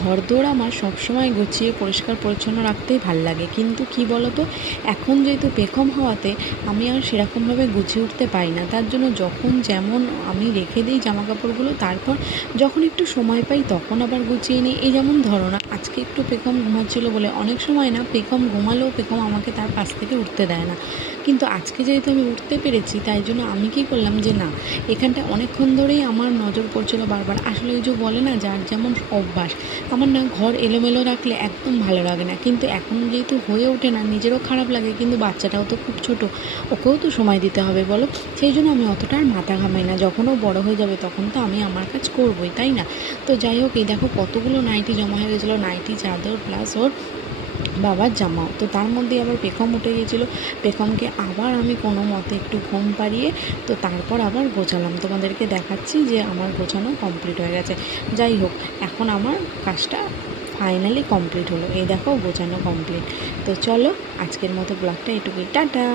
ঘরদোর আমার সবসময় গুছিয়ে পরিষ্কার পরিচ্ছন্ন রাখতেই ভাল লাগে, কিন্তু কি বলো তো, এখন যেহেতু পেখম হওয়াতে আমি আর সেরকমভাবে গুছিয়ে উঠতে পারি না। তার জন্য যখন যেমন আমি রেখে দিই জামা কাপড়গুলো, তারপর যখন একটু সময় পাই তখন আবার গুছিয়ে নিই। এই যেমন ধরো না, আজকে একটু পেখম ঘুমাচ্ছিলো বলে, অনেক সময় না পেখম ঘুমালেও পেখম আমাকে তার পাশ থেকে উঠতে দেয় না, কিন্তু আজকে যেহেতু আমি উঠতে পেরেছি তাই জন্য আমি কী করলাম যে না, এখানটা অনেকক্ষণ ধরেই আমার নজর পড়ছিল বারবার। আসলে ওই যে বলে না, যার যেমন অভ্যাস, আমার না ঘর এলোমেলো রাখলে একদম ভালো লাগে না, কিন্তু এখন যেহেতু হয়ে ওঠে না, নিজেরও খারাপ লাগে, কিন্তু বাচ্চাটাও তো খুব ছোট, ওকেও তো সময় দিতে হবে বলো। সেই জন্য আমি অতটা আর মাথা ঘামাই না, যখন ও বড়ো হয়ে যাবে তখন তো আমি আমার কাজ করবোই, তাই না? তো যাই হোক, এই দেখো কতগুলো নাইটি জমা হয়ে গেছিলো, নাইটি, চাদর প্লাস ওর বাবার জামাও। তো তার মধ্যে আবার পেখম উঠে গিয়েছিলো, পেখমকে আবার আমি কোনো মতে একটু ঘুম পাড়িয়ে তো তারপর আবার গোছালাম। তোমাদেরকে দেখাচ্ছি যে আমার গোছানো কমপ্লিট হয়ে গেছে। যাই হোক, এখন আমার কাজটা ফাইনালি কমপ্লিট হলো, এই দেখো গোছানো কমপ্লিট। তো চলো, আজকের মতো ব্লগটা এটুকুই, টাটা।